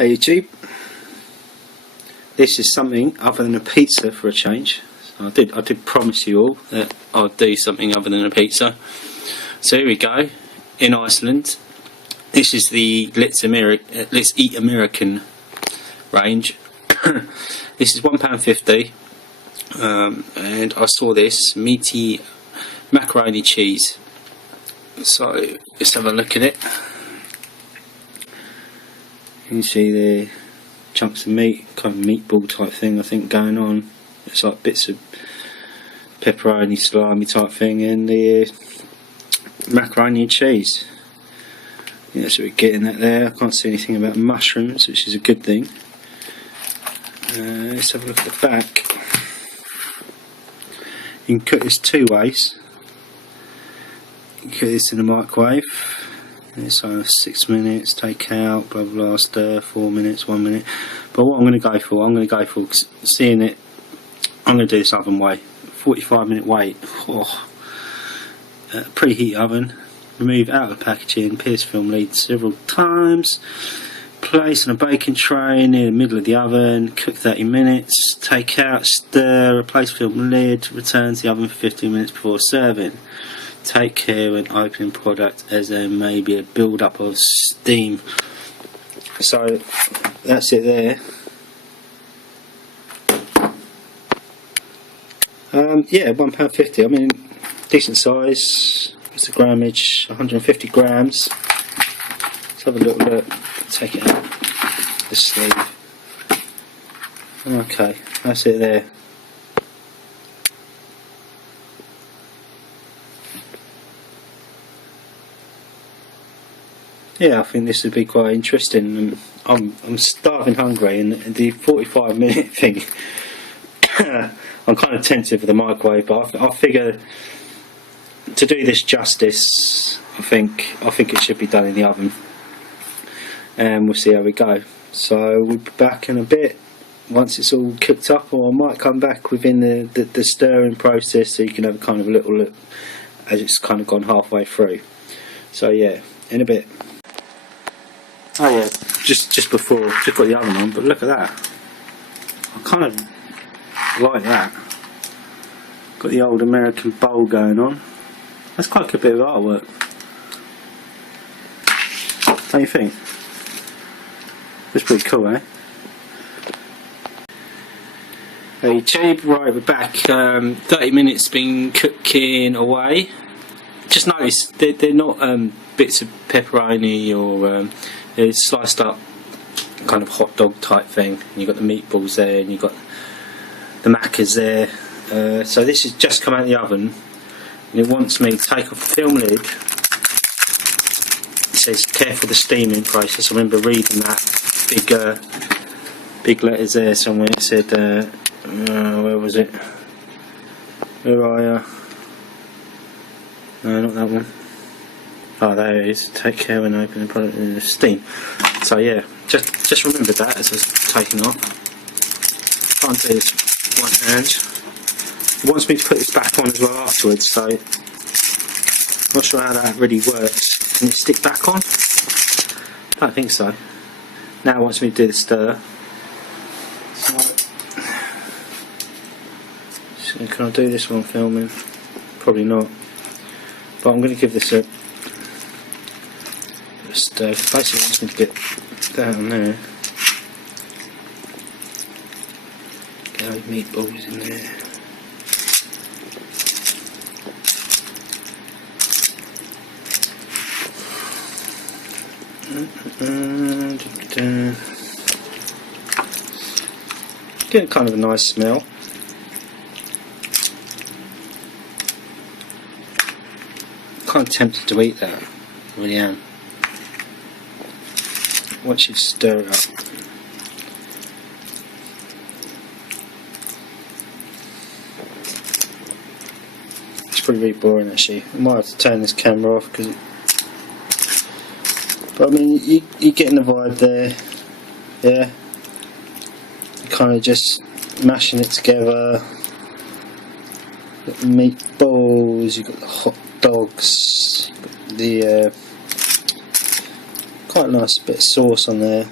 Hey YouTube, this is something other than a pizza for a change. So I did promise you all that I'd do something other than a pizza. So here we go, in Iceland. This is the Let's Eat American range. This is £1.50, and I saw this Meaty macaroni cheese. So let's have a look at it. You can see the chunks of meat, kind of meatball type thing I think going on. It's like bits of pepperoni, salami type thing, and the macaroni and cheese. Yeah, so we're getting that there. I can't see anything about mushrooms, which is a good thing. Let's have a look at the back. You can cook this two ways. You can cook this in the microwave. It's 6 minutes, take out, blah blah, stir, 4 minutes, 1 minute. But what I'm going to go for, seeing it, I'm going to do this oven way, 45-minute wait. Preheat oven, remove out of the packaging, pierce film lid several times, place on a baking tray near the middle of the oven, cook 30 minutes, take out, stir, replace film lid, return to the oven for 15 minutes before serving. Take care when opening product as there may be a build up of steam. So that's it there. Yeah, £1.50. I mean, decent size. What's the grammage? 150 grams. Let's have a little look. Take it out the sleeve. Okay, that's it there. Yeah, I think this would be quite interesting. I'm starving hungry, and the 45-minute thing, I'm kind of tempted for the microwave, but I figure to do this justice, I think it should be done in the oven, and we'll see how we go. So we'll be back in a bit once it's all cooked up, or I might come back within the stirring process, so you can have a kind of a little look as it's kind of gone halfway through. So yeah, in a bit. Oh yeah, just before, just got the oven on, but look at that. I kind of like that. Got the old American bowl going on. That's quite a good bit of artwork. Don't you think? That's pretty cool, eh? Hey YouTube, right, we're back. 30 minutes been cooking away. Just notice they're not bits of pepperoni or it's sliced up kind of hot dog type thing. And you've got the meatballs there, and you've got the macas there. So this has just come out of the oven, and it wants me to take off the film lid. It says careful the steaming process. I remember reading that big letters there somewhere. It said where was it? Where are you? No, not that one. Oh, there it is. Take care when opening the product in the steam. So yeah, just remembered that as I was taking off. Can't do this with one hand. It wants me to put this back on as well afterwards, so not sure how that really works. Can it stick back on? I don't think so. Now it wants me to do the stir. So can I do this while I'm filming? Probably not. But I'm going to give this a stir. Basically wants me to get down there. Get those meatballs in there. Getting kind of a nice smell. Kind of tempted to eat that. I really am. Once you stir it up. It's probably really boring actually. I might have to turn this camera off because. But I mean, you're getting the vibe there. Yeah. You're kind of just mashing it together. You've got the meatballs. You've got the hot dogs. The quite a nice bit of sauce on there.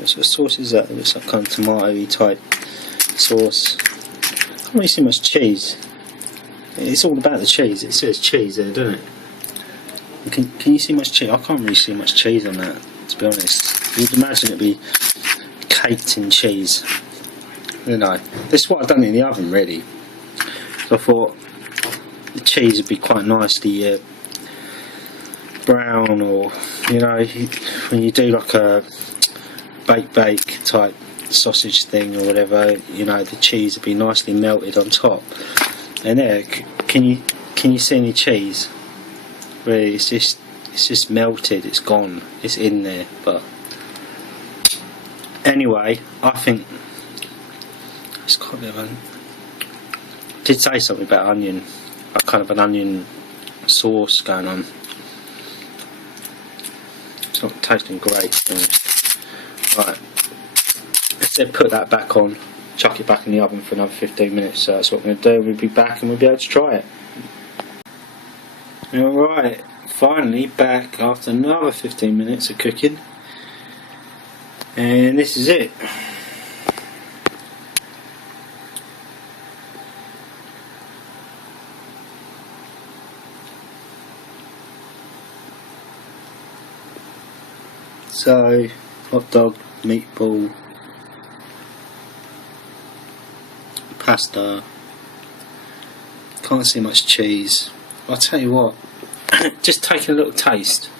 What sort of sauce is that? It looks like kind of tomato-y type sauce. Can't really see much cheese. It's all about the cheese. It says cheese there, doesn't it? Can you see much cheese? I can't really see much cheese on that, to be honest. You'd imagine it'd be caked in cheese. I don't know. This is what I've done in the oven, really. So I thought the cheese would be quite nicely brown, or when you do like a bake type sausage thing or whatever, the cheese would be nicely melted on top. And there, can you see any cheese? Really, it's just melted. It's gone. It's in there. But anyway, I think it's quite a bit of onion. Did say something about onion, like kind of an onion sauce going on. It's not tasting great, to be honest. Right, let's then put that back on, chuck it back in the oven for another 15 minutes. So that's what we're going to do. We'll be back and we'll be able to try it. Alright, finally back after another 15 minutes of cooking. And this is it. So, hot dog, meatball, pasta, can't see much cheese. I'll tell you what, just taking a little taste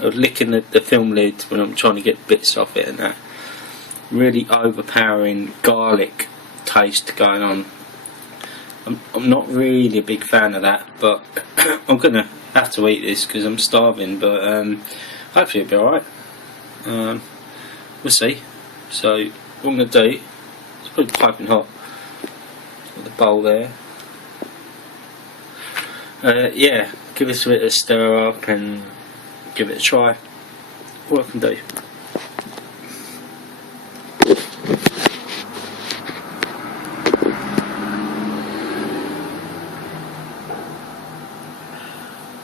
of licking the film lid when I'm trying to get bits off it and that, really overpowering garlic taste going on. I'm not really a big fan of that, but I'm gonna have to eat this because I'm starving, but hopefully it'll be alright. We'll see. So what I'm going to do is put it piping hot with the bowl there. Yeah, give this a bit of a stir up and give it a try. What I can do.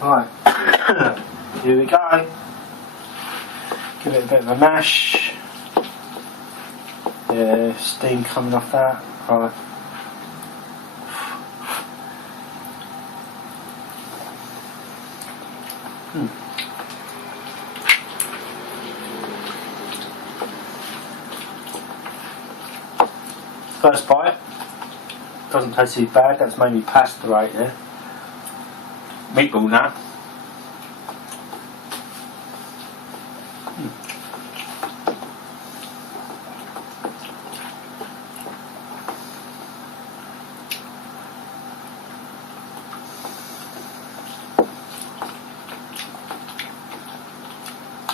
Right, here we go. Give it a bit of a mash. Yeah, steam coming off that. Right. First bite. Doesn't taste too bad. That's mainly pasta right there. Meatball now.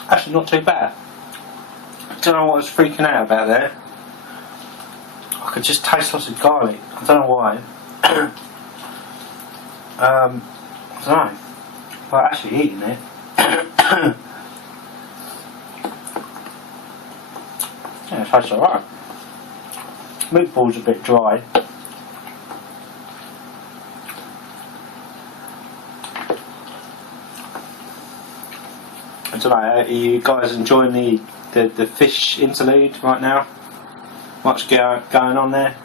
Actually not too bad. I don't know what I was freaking out about there. I could just taste lots of garlic. I don't know why. I don't know. But actually eating it. Yeah, it tastes alright. Meatball's a bit dry. I don't know, are you guys enjoying the fish interlude right now? Much going on there.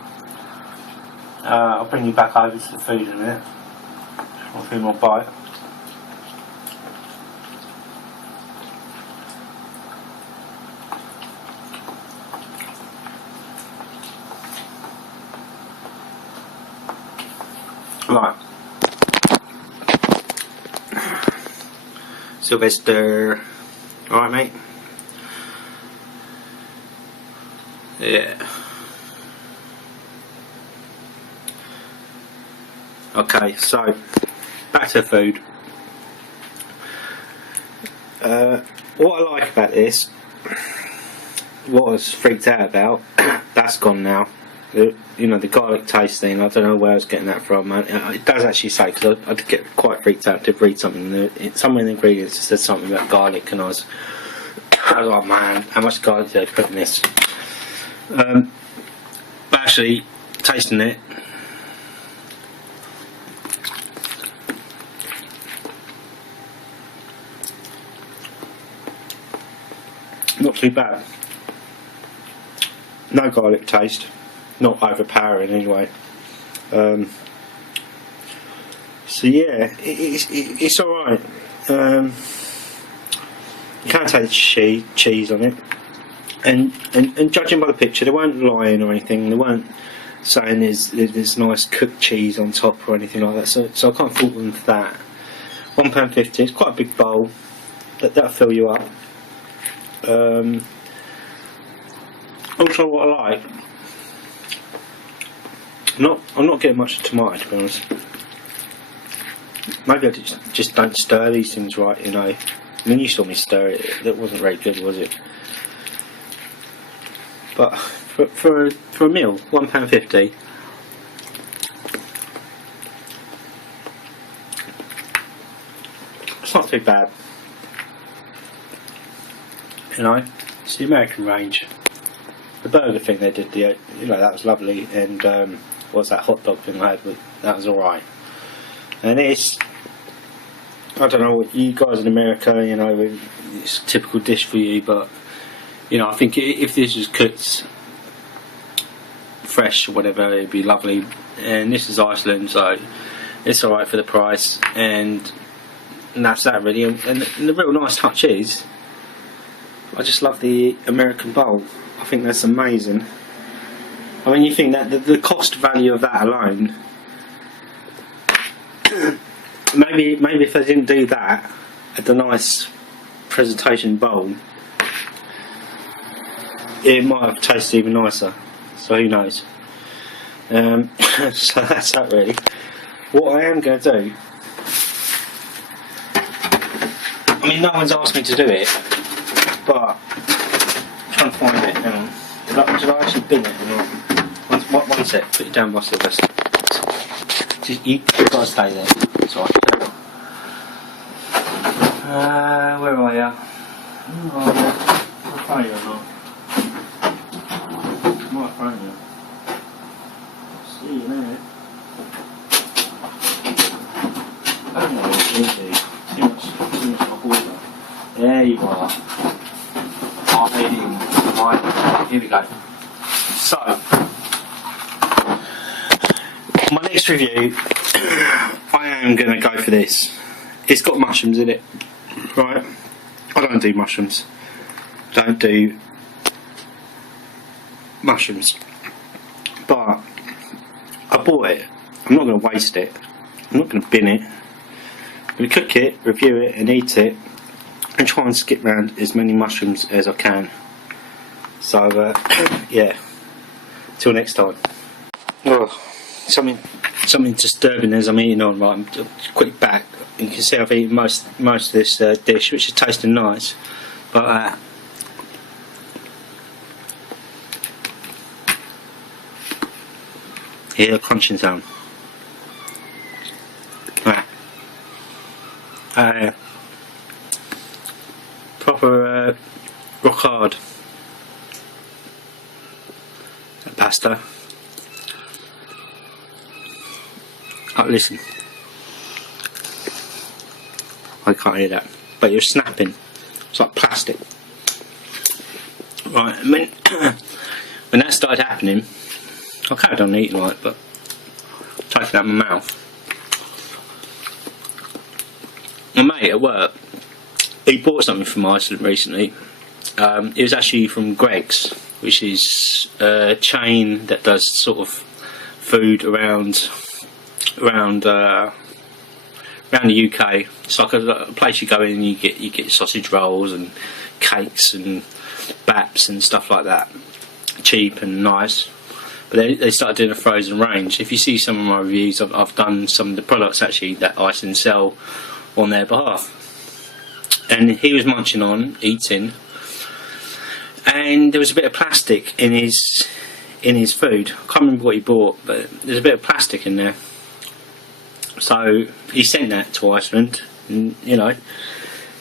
I'll bring you back over to the food in a minute. I'll few more bite. Right. Sylvester. Alright, mate? Yeah. Okay, so back to food. What I like about this, what I was freaked out about, that's gone now. The garlic taste thing, I don't know where I was getting that from, man. It does actually say, because I did get quite freaked out to read something. Somewhere in the ingredients it said something about garlic, and I was like, man, how much garlic did they put in this? But actually, tasting it, not too bad. No garlic taste, not overpowering anyway. So yeah, it's alright. You can taste cheese on it, and judging by the picture, they weren't lying or anything. They weren't saying there's nice cooked cheese on top or anything like that. So I can't fault them for that. £1.50. It's quite a big bowl. That'll fill you up. Also, what I like, I'm not getting much tomato, to be honest. Maybe I just don't stir these things right, you know. I mean, you saw me stir it. That wasn't very good, was it? But for a meal, £1.50. It's not too bad. You know, it's the American range. The burger thing they did, you know, that was lovely, and what was that hot dog thing I had? That was alright. And it's, I don't know what you guys in America, you know, it's a typical dish for you, but you know, I think if this was cooked fresh or whatever, it'd be lovely. And this is Iceland, so it's alright for the price, and that's that really. And the real nice touch is, I just love the American bowl. I think that's amazing. I mean, you think that the cost value of that alone, maybe if they didn't do that at the nice presentation bowl, it might have tasted even nicer. So who knows? So that's that really. What I am going to do, I mean, no one's asked me to do it, but I'm trying to find it. Hang on. Did I actually bin it or not? One sec. Put it down by Sylvester. You've got to stay there. It's alright. Where are you? Where are you or not? I might find you. See you there. I don't know what it's easy. Too much hot water. There you are. Right, here we go. So, my next review, I am going to go for this. It's got mushrooms in it, right? I don't do mushrooms. Don't do mushrooms. But I bought it. I'm not going to waste it. I'm not going to bin it. I'm going to cook it, review it, and eat it, and try and skip round as many mushrooms as I can. So yeah, till next time. Oh, something disturbing as I'm eating on. Right, I'm quick back. You can see I've eaten most of this dish, which is tasting nice, but hear the crunching sound. Proper rock hard pasta. Oh, listen, I can't hear that, but you're snapping. It's like plastic. Right, I mean, when that started happening, I carried on eating right, but taking it out of my mouth. My mate at work, he bought something from Iceland recently. It was actually from Greg's, which is a chain that does sort of food around the UK. It's like a place you go in and you get sausage rolls and cakes and baps and stuff like that. Cheap and nice. But they started doing a frozen range. If you see some of my reviews, I've done some of the products actually that Iceland sell on their behalf. And he was munching on, eating, and there was a bit of plastic in his food. I can't remember what he bought, but there's a bit of plastic in there. So he sent that to Iceland, and you know,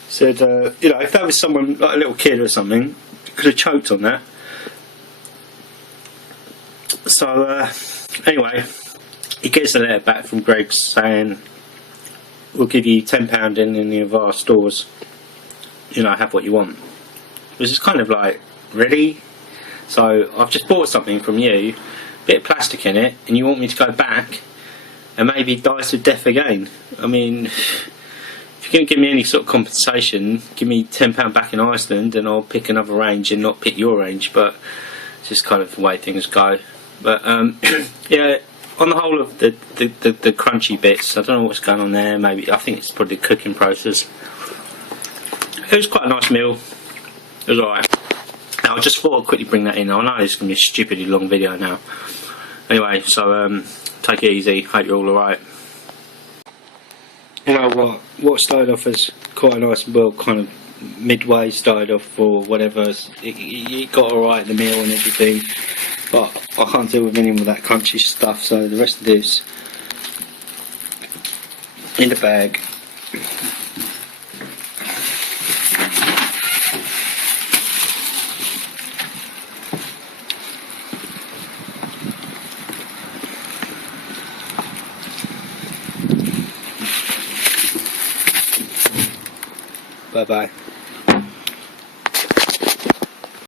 said, you know, if that was someone like a little kid or something, could have choked on that. So anyway, he gets a letter back from Greg's saying, we'll give you £10 in any of our stores, you know, have what you want. Which is kind of like, really? So I've just bought something from you, bit of plastic in it, and you want me to go back and maybe die to death again. I mean, if you're going to give me any sort of compensation, give me £10 back in Iceland and I'll pick another range and not pick your range. But it's just kind of the way things go. But yeah, on the whole of the crunchy bits, I don't know what's going on there. Maybe I think it's probably the cooking process. It was quite a nice meal. It was alright. Now I just thought I'd quickly bring that in. I know it's going to be a stupidly long video now. Anyway, so take it easy. Hope you're all alright. You know what started off as quite a nice, well, kind of midway started off for whatever. It got alright, the meal and everything, but I can't deal with any of that crunchy stuff, so the rest of this in the bag. Bye bye.